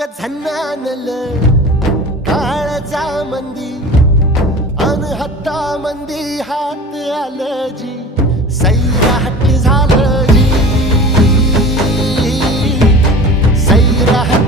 ग झन्नानल काळजा मंदी अन हत्ता मंदी हात आलं जी सैराट झालं जी सैराट